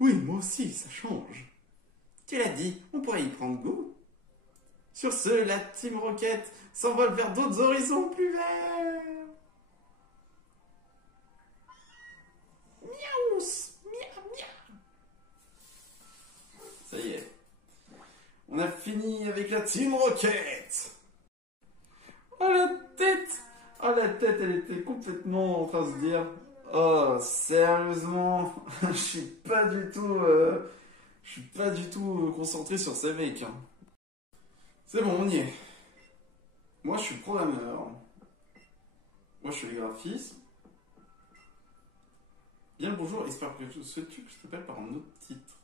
Oui, moi aussi, ça change. Tu l'as dit, on pourrait y prendre goût. Sur ce, la Team Rocket s'envole vers d'autres horizons plus verts. Miaous, miaou, miaou. Ça y est. On a fini avec la Team Rocket. Oh la tête! Oh la tête, elle était complètement en train de se dire: oh, sérieusement, je suis pas du tout concentré sur ces mecs. Hein. C'est bon, on y est. Moi, je suis programmeur. Moi, je fais les graphismes. Bien le bonjour, espère que souhaites-tu que je t'appelle par un autre titre?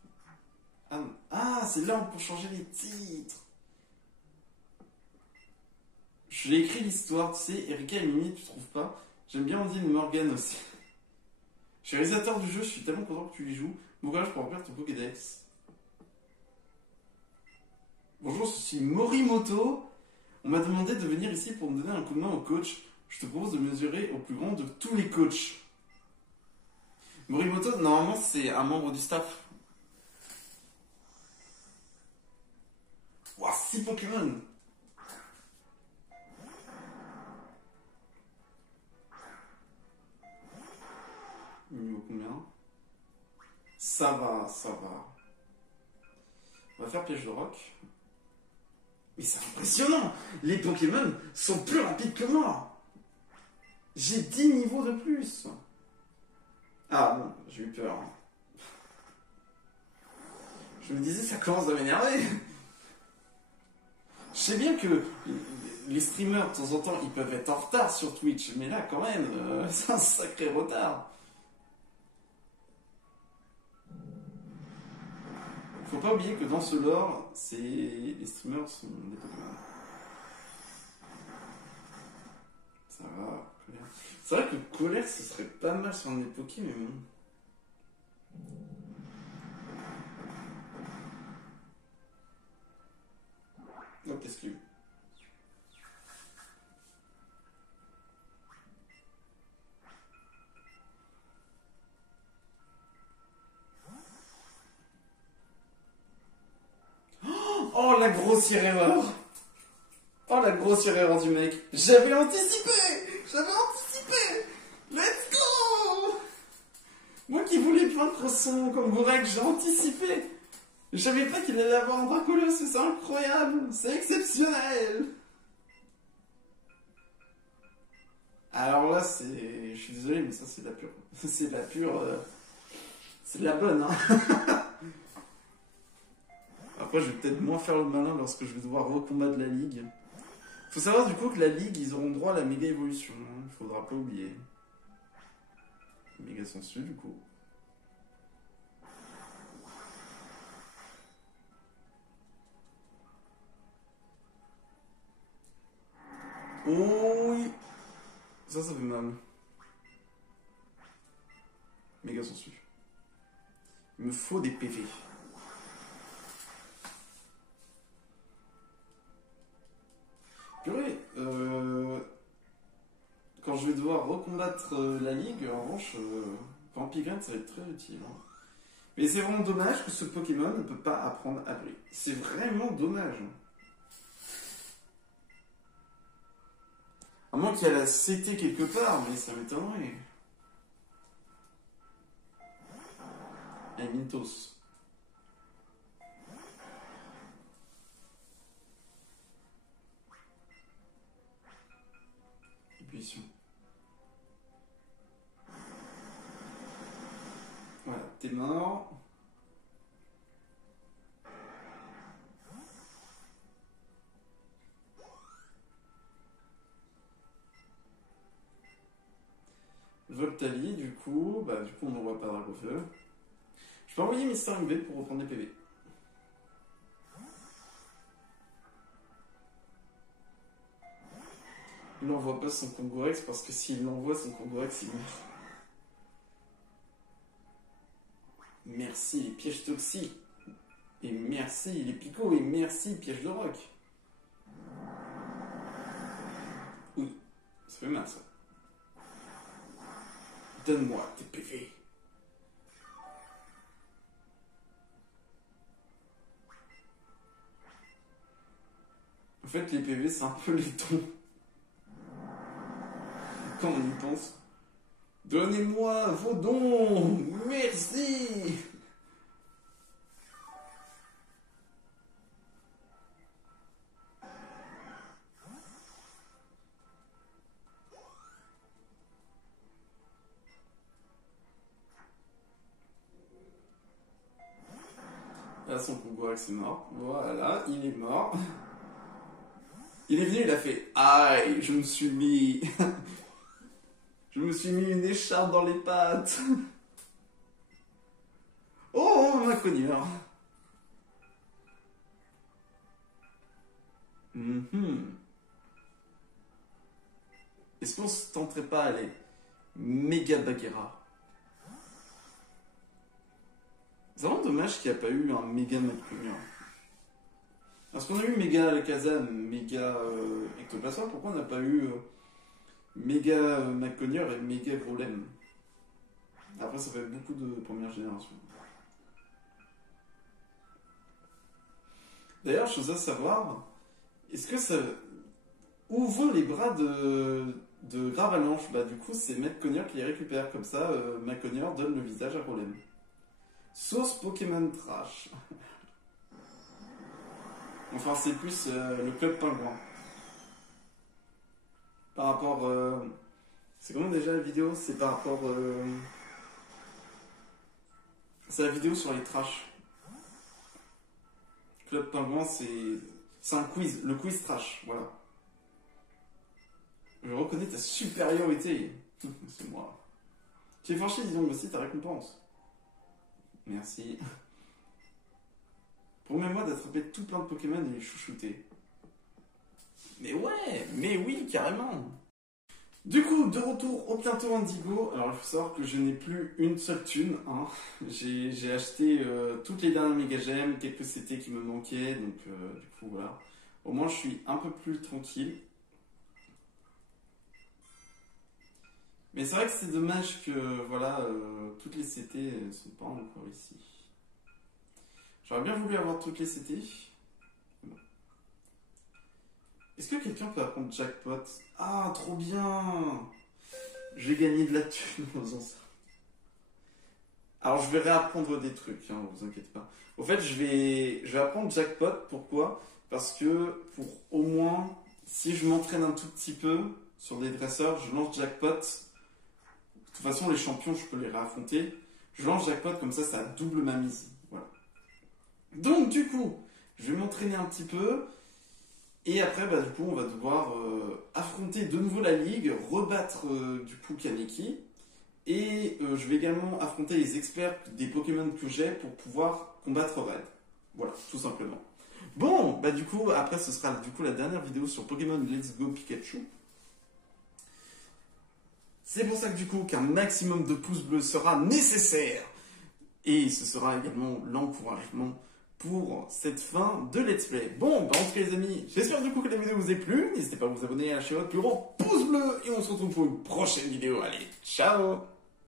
Ah, c'est là pour changer les titres. J'ai écrit l'histoire, tu sais, Erika et Mimi, tu trouves pas? J'aime bien Andy et Morgan aussi. Je suis réalisateur du jeu, je suis tellement content que tu y joues. Bon courage pour remplir ton Pokédex. Bonjour, je suis Morimoto. On m'a demandé de venir ici pour me donner un coup de main au coach. Je te propose de mesurer au plus grand de tous les coachs. Morimoto, normalement, c'est un membre du staff. Ouah, 6 Pokémon! Niveau combien? Ça va, ça va. On va faire piège de roc. Mais c'est impressionnant! Les Pokémon sont plus rapides que moi! J'ai 10 niveaux de plus! Ah bon, j'ai eu peur. Je me disais, ça commence à m'énerver. Je sais bien que les streamers, de temps en temps, ils peuvent être en retard sur Twitch, mais là, quand même, c'est un sacré retard. Faut pas oublier que dans ce lore, les streamers sont des Pokémon. Ça va, colère. C'est vrai que colère, ce serait pas mal sur un des Pokémon, mais bon. Hop, qu'est-ce qu'il y a eu? Oh, la grossière erreur! Oh, la grossière erreur du mec! J'avais anticipé! J'avais anticipé! Let's go! Moi qui voulais vaincre son Kangurek, j'ai anticipé! Je savais pas qu'il allait avoir un Dracolos, c'est incroyable! C'est exceptionnel! Alors là, c'est... Je suis désolé, mais ça, c'est de la pure... C'est de la pure... C'est de la bonne, hein! Après, je vais peut-être moins faire le malin lorsque je vais devoir recombattre la Ligue. Faut savoir du coup que la Ligue, ils auront droit à la méga évolution. Hein. Faudra pas oublier. Méga sensu du coup. Oh oui. Ça fait mal. Méga sensu. Il me faut des PV. Purée, quand je vais devoir recombattre la Ligue, en revanche, Vampigren, ça va être très utile. Hein. Mais c'est vraiment dommage que ce Pokémon ne peut pas apprendre à briller. C'est vraiment dommage. À moins qu'il y ait la CT quelque part, mais ça m'étonnerait. Et Mintos. Ébullition. Voilà, t'es mort. Voltali, du coup, on n'envoie pas Dragofeu. Je peux envoyer Mister MV pour reprendre des PV. Il n'envoie pas son Kongorex parce que s'il l'envoie, son Kongorex, il meurt. Merci les pièges toxiques. Et merci les picots. Et merci pièges de roc. Oui, ça fait mal ça. Donne-moi tes PV. En fait, les PV, c'est un peu les dons. Quand on y pense. Donnez-moi vos dons. Merci. Là, son Kongorex est mort. Voilà, il est mort. Il est venu, il a fait « Aïe, je me suis mis... je me suis mis une écharpe dans les pattes. » Oh, ma cogneur. Est-ce qu'on se tenterait pas à aller méga Bagheera? C'est vraiment dommage qu'il n'y a pas eu un méga Macronia. Parce qu'on a eu méga Alakazam, méga Ectoplasma, pourquoi on n'a pas eu méga Macronia et méga Golem? Après, ça fait beaucoup de première génération. D'ailleurs, chose à savoir, est-ce que ça... Où vont les bras de Gravalanche? Du coup, c'est Macronia qui les récupère. Comme ça, Macronia donne le visage à Golem. Source Pokémon Trash. Enfin, c'est plus le club pingouin. Par rapport... c'est comment déjà la vidéo? C'est par rapport... C'est la vidéo sur les trash. Club Pingouin, c'est un quiz, le quiz trash, voilà. Je reconnais ta supériorité. C'est moi. Tu es franchi, disons, voici ta récompense. Merci. Promets-moi d'attraper tout plein de Pokémon et les chouchouter. Mais ouais, mais oui, carrément. Du coup, de retour au Pianto Indigo. Alors, il faut savoir que je n'ai plus une seule thune. Hein. J'ai acheté toutes les dernières Mega Gemmes, quelques CT qui me manquaient. Donc, du coup, voilà. Au moins, je suis un peu plus tranquille. Mais c'est vrai que c'est dommage que, voilà, toutes les CT ne sont pas encore ici. J'aurais bien voulu avoir toutes les CT. Bon. Est-ce que quelqu'un peut apprendre Jackpot? Ah, trop bien! Je vais gagner de la thune en faisant ça. Alors, je vais réapprendre des trucs, hein, vous inquiétez pas. Au fait, je vais apprendre Jackpot. Pourquoi? Parce que, pour au moins, si je m'entraîne un tout petit peu sur des dresseurs, je lance Jackpot. De toute façon, les champions, je peux les réaffronter. Je lance Jackpot, comme ça double ma mise. Voilà. Donc, du coup, je vais m'entraîner un petit peu. Et après, bah, du coup, on va devoir affronter de nouveau la ligue, rebattre du coup Kaneki. Et je vais également affronter les experts des Pokémon que j'ai pour pouvoir combattre Red. Voilà, tout simplement. Bon, bah du coup, après, ce sera du coup la dernière vidéo sur Pokémon Let's Go Pikachu. C'est pour ça que du coup, qu'un maximum de pouces bleus sera nécessaire. Et ce sera également l'encouragement pour cette fin de let's play. Bon, bah en tout cas les amis, j'espère du coup que la vidéo vous a plu. N'hésitez pas à vous abonner, à lâcher votre plus gros pouce bleu. Et on se retrouve pour une prochaine vidéo. Allez, ciao!